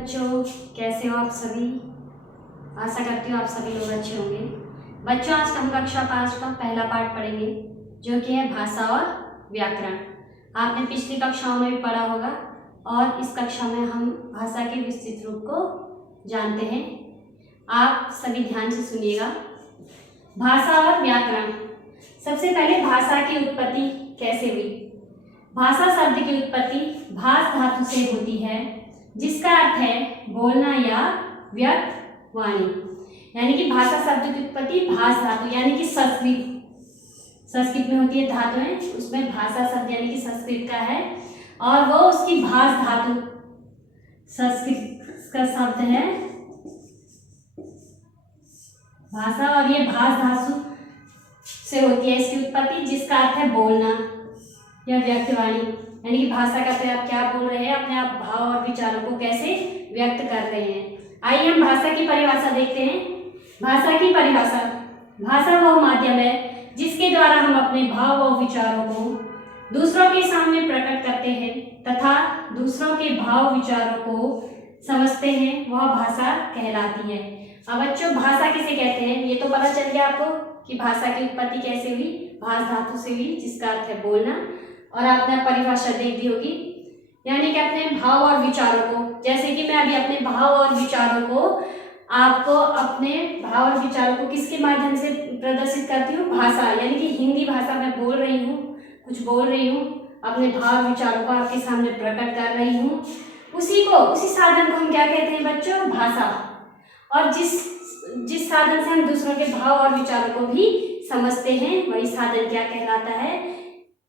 बच्चों, कैसे हो आप सभी। आशा करती हूँ आप सभी लोग अच्छे होंगे। बच्चों, आज हम कक्षा 5 का पहला पाठ पढ़ेंगे जो कि है भाषा और व्याकरण। आपने पिछली कक्षाओं में भी पढ़ा होगा और इस कक्षा में हम भाषा के विस्तृत रूप को जानते हैं। आप सभी ध्यान से सुनिएगा। भाषा और व्याकरण। सबसे पहले भाषा की उत्पत्ति कैसे हुई। भाषा शब्द की उत्पत्ति भाष धातु से होती है, जिसका अर्थ है बोलना या व्यक्त वाणी। यानी कि भाषा शब्द की उत्पत्ति भाष धातु यानी कि संस्कृत में होती है धातुएं, उसमें भाषा शब्द यानी कि संस्कृत का है और वो उसकी भाष धातु संस्कृत का शब्द है भाषा, और ये भाष धातु से होती है इसकी उत्पत्ति, जिसका अर्थ है बोलना या व्यक्त वाणी। यानी कि भाषा का आप क्या बोल रहे हैं, अपने आप भाव और विचारों को कैसे व्यक्त कर रहे हैं। आइए हम भाषा की परिभाषा देखते हैं। भाषा की परिभाषा। भाषा वह माध्यम है जिसके द्वारा हम अपने भाव और विचारों को दूसरों के सामने प्रकट करते हैं तथा दूसरों के भाव विचारों को समझते हैं, वह भाषा कहलाती है। अब बच्चों, भाषा किसे कहते हैं ये तो पता चल गया आपको कि भाषा की उत्पत्ति कैसे हुई, भाष धातु से हुई, जिसका अर्थ है बोलना, और आपने परिभाषा देख दी होगी। यानी कि अपने भाव और विचारों को, जैसे कि मैं अभी अपने भाव और विचारों को आपको अपने भाव और विचारों को किसके माध्यम से प्रदर्शित करती हूँ, भाषा। यानी कि हिंदी भाषा में बोल रही हूँ, कुछ बोल रही हूँ, अपने भाव विचारों को आपके सामने प्रकट कर रही हूँ, उसी साधन को हम क्या कहते हैं बच्चों, भाषा। और जिस साधन से हम दूसरों के भाव और विचारों को भी समझते हैं, वही साधन क्या कहलाता है,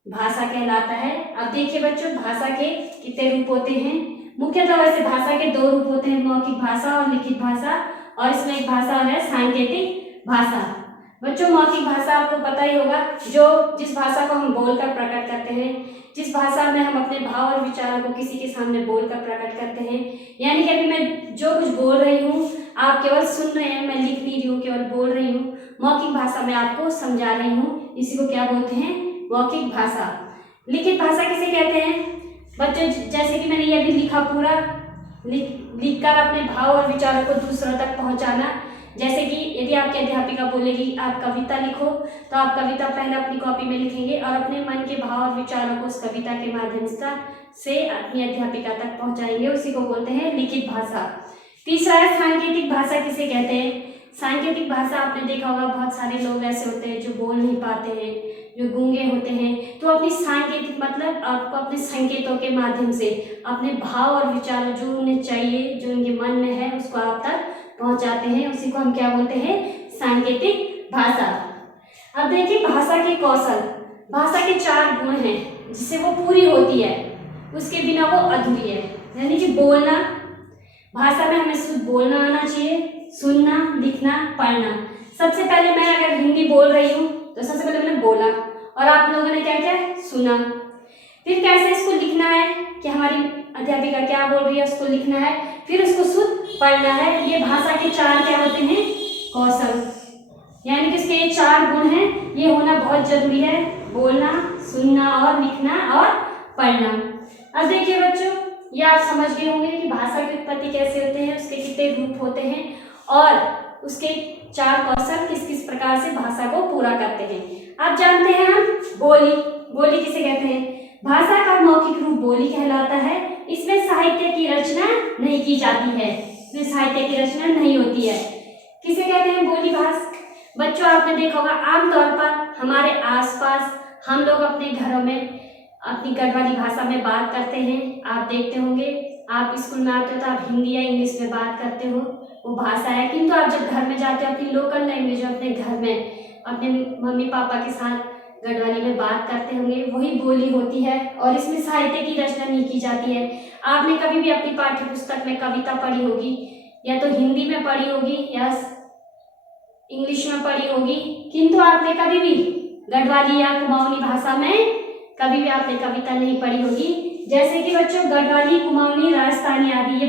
भाषा कहलाता है। अब देखिए बच्चों, भाषा के कितने रूप होते हैं। मुख्यतः वैसे भाषा के दो रूप होते हैं, मौखिक भाषा और लिखित भाषा, और इसमें एक भाषा है सांकेतिक भाषा। बच्चों, मौखिक भाषा आपको पता ही होगा, जिस भाषा को हम बोलकर प्रकट करते हैं, जिस भाषा में हम अपने भाव और विचारों को किसी के सामने बोलकर प्रकट करते हैं। यानी कि अभी मैं जो कुछ बोल रही हूँ आप केवल सुन रहे हैं, मैं लिख नहीं रही हूँ, केवल बोल रही हूँ। मौखिक भाषा में आपको समझा रही हूँ, इसी को क्या बोलते हैं, मौखिक भाषा। लिखित भाषा किसे कहते हैं बच्चों, जैसे कि मैंने ये भी लिखा, पूरा लिखकर अपने भाव और विचारों को दूसरों तक पहुंचाना। जैसे कि यदि आपकी अध्यापिका बोलेगी आप कविता लिखो, तो आप कविता पहले अपनी कॉपी में लिखेंगे और अपने मन के भाव और विचारों को उस कविता के माध्यम से अपनी अध्यापिका तक पहुंचाएंगे, उसी को बोलते हैं लिखित भाषा। तीसरा है सांकेतिक भाषा किसे कहते हैं। सांकेतिक भाषा आपने देखा होगा, बहुत सारे लोग ऐसे होते हैं जो बोल नहीं पाते हैं, जो गूंगे होते हैं, तो अपनी सांकेतिक मतलब आपको अपने संकेतों के माध्यम से अपने भाव और विचार जो उन्हें चाहिए, जो उनके मन में है, उसको आप तक पहुंचाते हैं, उसी को हम क्या बोलते हैं, सांकेतिक भाषा। अब देखिए भाषा के कौशल। भाषा के 4 गुण हैं जिससे वो पूरी होती है, उसके बिना वो अधूरी है। यानी कि बोलना, भाषा में हमें शुद्ध बोलना आना चाहिए, सुनना, लिखना, पढ़ना। सबसे पहले मैं अगर हिंदी बोल रही हूँ तो सबसे पहले मैंने बोला और आप लोगों ने क्या क्या सुना। फिर कैसे इसको लिखना है कि हमारी अध्यापिका क्या बोल रही है उसको लिखना है, फिर उसको शुद्ध पढ़ना है। ये भाषा के 4 क्या होते हैं, कौशल। यानी कि इसके ये 4 गुण हैं, ये होना बहुत जरूरी है, बोलना, सुनना और लिखना और पढ़ना। अब देखिए बच्चों, ये आप समझ गए होंगे कि भाषा की उत्पत्ति कैसे होते हैं, उसके कितने रूप होते हैं और उसके 4 कौशल किस किस प्रकार से भाषा को पूरा करते हैं। अब जानते हैं हम बोली। बोली किसे कहते हैं। भाषा का मौखिक रूप बोली कहलाता है। इसमें साहित्य की रचना नहीं की जाती है, इसमें साहित्य की रचना नहीं होती है। किसे कहते हैं बोली भाषा। बच्चों, आपने देखा होगा आमतौर पर हमारे आसपास हम लोग अपने घरों में अपनी गढ़वाली भाषा में बात करते हैं। आप देखते होंगे, आप स्कूल में आते हो तो आप हिंदी या इंग्लिश में बात करते हो, वो भाषा है। किंतु आप जब घर में जाते हो अपनी लोकल लैंग्वेज में, अपने घर में अपने मम्मी पापा के साथ गढ़वाली में बात करते होंगे, वही बोली होती है और इसमें साहित्य की रचना नहीं की जाती है। आपने कभी भी अपनी पाठ्य पुस्तक में कविता पढ़ी होगी, या तो हिंदी में पढ़ी होगी या इंग्लिश में पढ़ी होगी, किंतु आपने कभी भी गढ़वाली या कुमाऊनी भाषा में कभी भी आपने कविता नहीं पढ़ी होगी। जैसे कि बच्चों गढ़वाली, कुमाऊनी, राजस्थानी आदि ये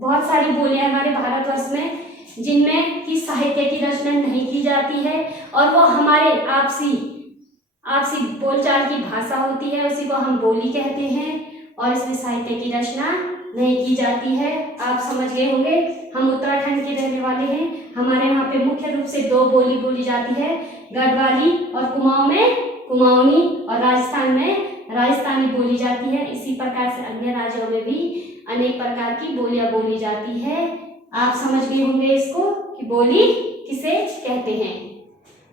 बहुत सारी बोलियां हमारे भारतवर्ष में जिनमें की साहित्य की रचना नहीं की जाती है और वो हमारे आपसी बोलचाल की भाषा होती है, उसी को हम बोली कहते हैं और इसमें साहित्य की रचना नहीं की जाती है। आप समझ गए होंगे। हम उत्तराखंड के रहने वाले हैं। हमारे यहाँ पे मुख्य रूप से 2 बोली बोली जाती है, गढ़वाली और कुमाऊं में कुमाऊनी, और राजस्थान में राजस्थानी बोली जाती है। इसी प्रकार से अन्य राज्यों में भी अनेक प्रकार की बोलियां बोली जाती है। आप समझ गए होंगे इसको कि बोली किसे कहते हैं।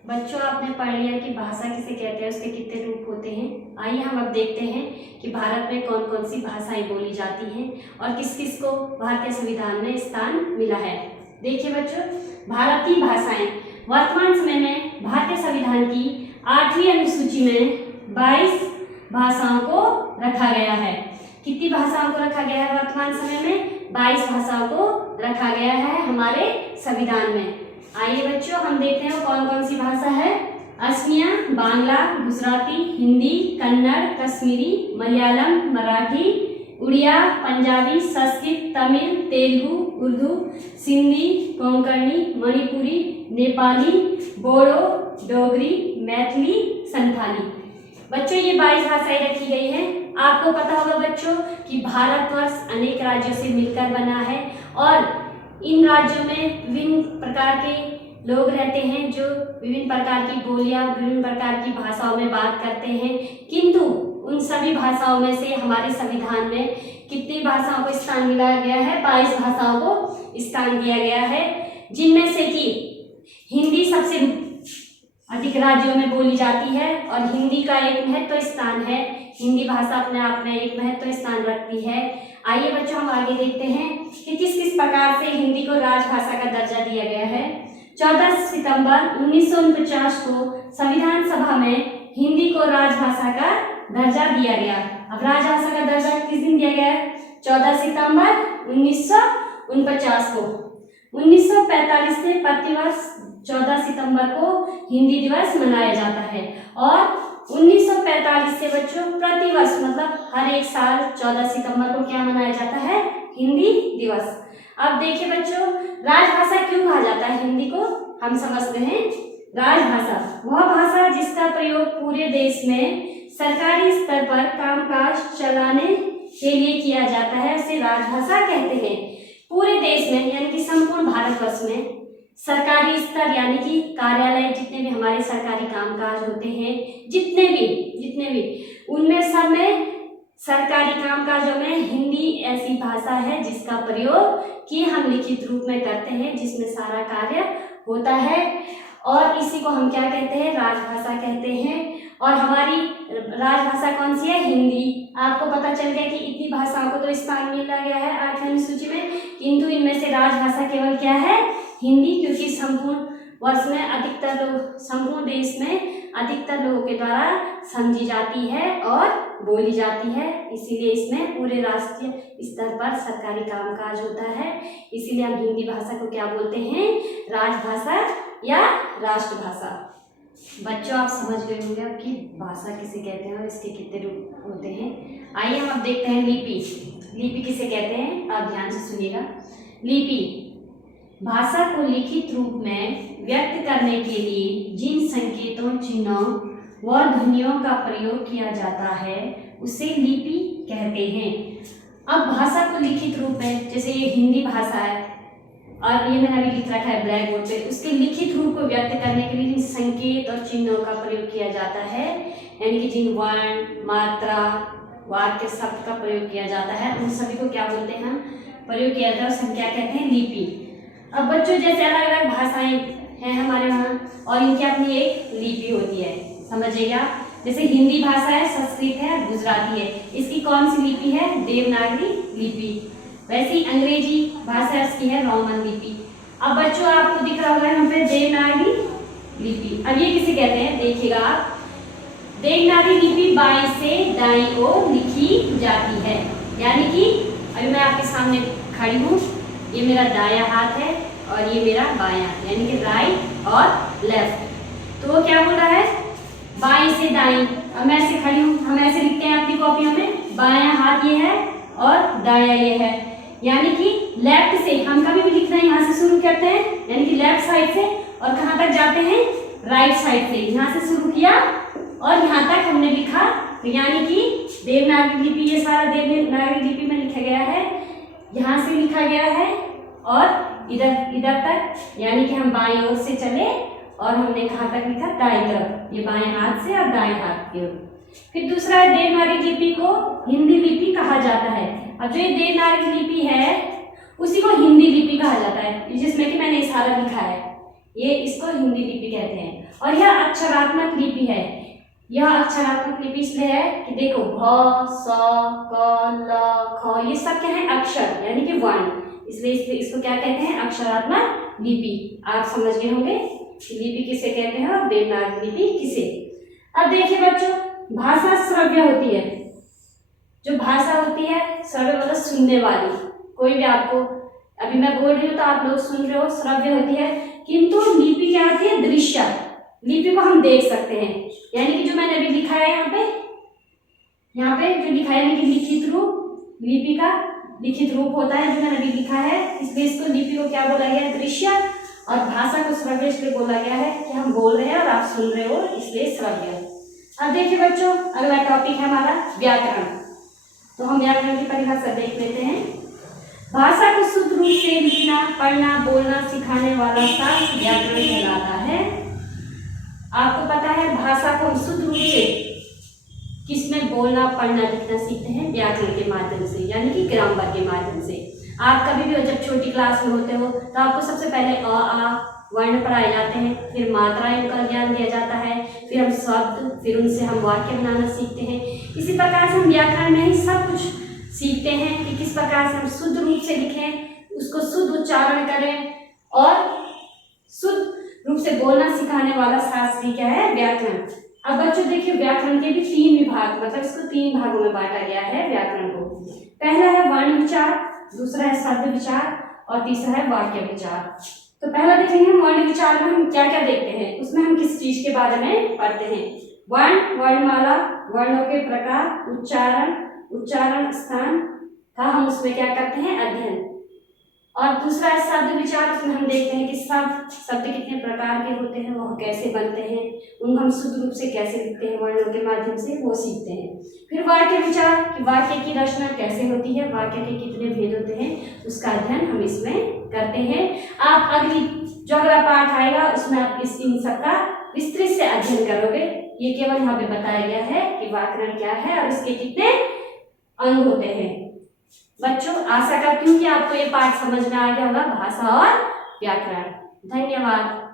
बच्चों, आपने पढ़ लिया कि भाषा किसे कहते हैं, उसके कितने रूप होते हैं। आइए हम अब देखते हैं कि भारत में कौन कौन सी भाषाएं बोली जाती हैं और किस किस को भारतीय संविधान में स्थान मिला है। देखिए बच्चों, भारत की भाषाएं वर्तमान समय में भारतीय संविधान की 8वीं अनुसूची में 22 भाषाओं को रखा गया है। कितनी भाषाओं को रखा गया है वर्तमान समय में? 22 भाषाओं को रखा गया है हमारे संविधान में। आइए बच्चों, हम देखते हैं कौन कौन सी भाषा है। असमिया, बांग्ला, गुजराती, हिंदी, कन्नड़, कश्मीरी, मलयालम, मराठी, उड़िया, पंजाबी, संस्कृत, तमिल, तेलुगु, उर्दू, सिंधी, कोंकणी, मणिपुरी, नेपाली, बोडो, डोगरी, मैथिली, संथाली। बच्चों, ये 22 भाषाएं रखी गई हैं। आपको पता होगा बच्चों कि भारतवर्ष अनेक राज्यों से मिलकर बना है और इन राज्यों में विभिन्न प्रकार के लोग रहते हैं जो विभिन्न प्रकार की बोलियां, विभिन्न प्रकार की भाषाओं में बात करते हैं। किंतु उन सभी भाषाओं में से हमारे संविधान में कितनी भाषाओं को स्थान दिया गया है? 22 भाषाओं को स्थान दिया गया है, जिनमें से कि हिंदी सबसे अधिक राज्यों में बोली जाती है और हिंदी का एक महत्व स्थान है। हिंदी भाषा अपने आप में एक महत्व स्थान रखती है। आइए बच्चों, हम आगे देखते हैं कि किस किस प्रकार से हिंदी को राजभाषा का दर्जा दिया गया है। 14 सितंबर 1949 को संविधान सभा में हिंदी को राजभाषा का दर्जा दिया गया। अब राजभाषा का दर्जा किस दिन दिया गया है? 14 सितंबर 1949 को। 1945 से प्रतिवर्ष 14 सितंबर को हिंदी दिवस मनाया जाता है और 1945 से बच्चों प्रतिवर्ष मतलब हर एक साल 14 सितंबर को क्या मनाया जाता है? हिंदी दिवस। अब देखिए बच्चों, राजभाषा क्यों कहा जाता है हिंदी को? हम समझते हैं। राजभाषा वह भाषा जिसका प्रयोग पूरे देश में सरकारी स्तर पर कामकाज चलाने के लिए किया जाता है, उसे राजभाषा कहते हैं। पूरे देश में यानी कि संपूर्ण भारतवर्ष में सरकारी स्तर यानी कि कार्यालय, जितने भी हमारे सरकारी कामकाज होते हैं, जितने भी उनमें सब में सरकारी कामकाजों में हिंदी ऐसी भाषा है जिसका प्रयोग कि हम लिखित रूप में करते हैं, जिसमें सारा कार्य होता है और इसी को हम क्या कहते हैं? राजभाषा कहते हैं। और हमारी राजभाषा कौन सी है? हिंदी। आपको पता चल गया कि इतनी भाषाओं को तो स्थान मिला गया है 8वीं अनुसूची में, किंतु इनमें से राजभाषा केवल क्या है? हिंदी, क्योंकि संपूर्ण वर्ष में अधिकतर लोग, संपूर्ण देश में अधिकतर लोगों के द्वारा समझी जाती है और बोली जाती है। इसीलिए इसमें पूरे राष्ट्रीय स्तर पर सरकारी कामकाज होता है। इसीलिए हम हिंदी भाषा को क्या बोलते हैं? राजभाषा या राष्ट्रभाषा। बच्चों, आप समझ गए होंगे अब कि भाषा किसे कहते हैं और इसके कितने रूप होते हैं। आइए हम अब देखते हैं लिपि। लिपि किसे कहते हैं? आप ध्यान से सुनिएगा। लिपि भाषा को लिखित रूप में व्यक्त करने के लिए जिन संकेतों, चिन्हों व ध्वनियों का प्रयोग किया जाता है उसे लिपि कहते हैं। अब भाषा को लिखित रूप में, जैसे ये हिंदी भाषा है और ये मैंने अभी लिख रखा है ब्लैक बोर्ड पे, उसके लिखित रूप को व्यक्त करने के लिए जिन संकेत और चिन्हों का प्रयोग किया जाता है, यानी कि जिन वर्ण, मात्रा, वाक्य, शब्द का प्रयोग किया जाता है, उन सभी को क्या बोलते हैं? हम प्रयोग किया जाता है, उसे हम क्या कहते हैं? लिपि। अब बच्चों, जैसे अलग अलग भाषाएं हैं हमारे वहाँ और इनकी अपनी एक लिपि होती है, समझिएगा। जैसे हिंदी भाषा है, संस्कृत है, गुजराती है, इसकी कौन सी लिपि है? देवनागरी लिपि। वैसे ही अंग्रेजी भाषा इसकी है रोमन लिपि। अब बच्चों, आपको दिख रहा होगा यहाँ पे देवनागरी लिपि। अब ये किसे कहते हैं? देखिएगा आप, देवनागरी लिपि बाईं से दाईं ओर लिखी जाती है। यानी कि अभी मैं आपके सामने खड़ी हूँ, ये मेरा दायां हाथ है और ये मेरा बायां, यानी कि राइट और लेफ्ट। तो वो क्या बोल रहा है? बाईं से दाईं। अब मैं ऐसे खड़ी हूँ, हम ऐसे लिखते हैं अपनी कॉपियों में, बायां हाथ ये है और दायां ये है। यानी कि लेफ्ट से हम कभी भी लिखना है, यहाँ से शुरू करते हैं, यानी कि लेफ्ट साइड से, और कहाँ तक जाते हैं? राइट साइड से। यहाँ से शुरू किया और यहाँ तक हमने लिखा, तो यानी कि देवनागरी लिपि, ये सारा देवनागरी लिपि में लिखा गया है। यहाँ से लिखा गया है और इधर इधर तक, यानी कि हम बाईं ओर से चले और हमने कहाँ तक लिखा, दाएं तरफ, ये बाएं हाथ से और दाएं हाथ की ओर। फिर दूसरा है देवनागरी लिपि को हिंदी लिपि कहा जाता है। अब जो ये देवनागरी लिपि है उसी को हिंदी लिपि कहा जाता है, जिसमें कि मैंने इशारा लिखा है, ये इसको हिंदी लिपि कहते हैं। और यह अक्षरात्मक लिपि है। यह अक्षरात्मक लिपि इसलिए है कि देखो भ, स, क, ल, ख, ये सब क्या है, अक्षर यानी कि वर्ण, इसलिए इसको क्या कहते हैं, अक्षरात्मक लिपि। आप समझ गए होंगे कि लिपि किसे कहते हैं और देवनागरी लिपि किसे। अब देखिए बच्चों, भाषा श्रव्य होती है। जो भाषा होती है श्रव्य मतलब सुनने वाली, कोई भी आपको, अभी मैं बोल रही हूँ तो आप लोग सुन रहे हो, श्रव्य होती है। किंतु लिपि क्या होती है, दृश्य। लिपि को हम देख सकते हैं, यानी कि जो मैंने अभी लिखा है यहाँ पे जो लिखा है यानी कि लिखित रूप, लिपि का लिखित रूप होता है जो मैंने अभी लिखा है, इसलिए इसको लिपि को क्या बोला गया है, दृश्य। और भाषा को श्रव्य इसलिए बोला गया है कि हम बोल रहे हैं और आप सुन रहे हो, इसलिए श्रव्य। अब देखिए बच्चों, अगला टॉपिक है हमारा व्याकरण। तो हम व्याकरण की परिभाषा देख लेते हैं। भाषा को शुद्ध रूप से लिखना, पढ़ना, बोलना सिखाने वाला शास्त्र व्याकरण कहलाता है। आपको पता है भाषा को हम शुद्ध रूप से किसमें बोलना, पढ़ना, लिखना सीखते हैं, व्याकरण के माध्यम से, यानी कि ग्रामर के माध्यम से। आप कभी भी जब छोटी क्लास में होते हो तो आपको सबसे पहले अ, आ वर्ण पढ़ाए जाते हैं, फिर मात्राएं का ज्ञान दिया जाता है, फिर हम शब्द, फिर उनसे हम वाक्य बनाना सीखते हैं। इसी प्रकार से हम व्याकरण में ही सब कुछ सीखते हैं कि किस प्रकार से हम शुद्ध रूप से लिखें, उसको शुद्ध उच्चारण करें और शुद्ध रूप से बोलना सिखाने वाला शास्त्र क्या है, व्याकरण। अब बच्चों देखिए, व्याकरण के भी 3 विभाग, मतलब इसको 3 भागों में बांटा गया है व्याकरण को। पहला है वर्ण विचार, दूसरा है शब्द विचार और तीसरा है वाक्य विचार। तो पहला देखेंगे वर्ण विचार में हम क्या क्या देखते हैं, उसमें हम किस चीज के बारे में पढ़ते हैं। वर्ण, वर्णमाला, वर्णों के प्रकार, उच्चारण, उच्चारण स्थान का हम उसमें क्या करते हैं, अध्ययन। और दूसरा है शब्द विचार, उसमें हम देखते हैं कि शब्द कितने प्रकार के होते हैं, वह कैसे बनते हैं, उनको हम शुद्ध रूप से कैसे लिखते हैं वर्णों के माध्यम से, वो सीखते हैं। फिर वाक्य विचार कि वाक्य की रचना कैसे होती है, वाक्य के कितने भेद होते हैं, उसका अध्ययन हम इसमें करते हैं। आप जो अगला पाठ आएगा उसमें आप इन सबका विस्तृत से अध्ययन करोगे। ये केवल यहाँ पे बताया गया है कि व्याकरण क्या है और इसके कितने अंग होते हैं। बच्चों, आशा करती हूँ कि आपको ये पाठ समझ में आ गया होगा, भाषा और व्याकरण। धन्यवाद।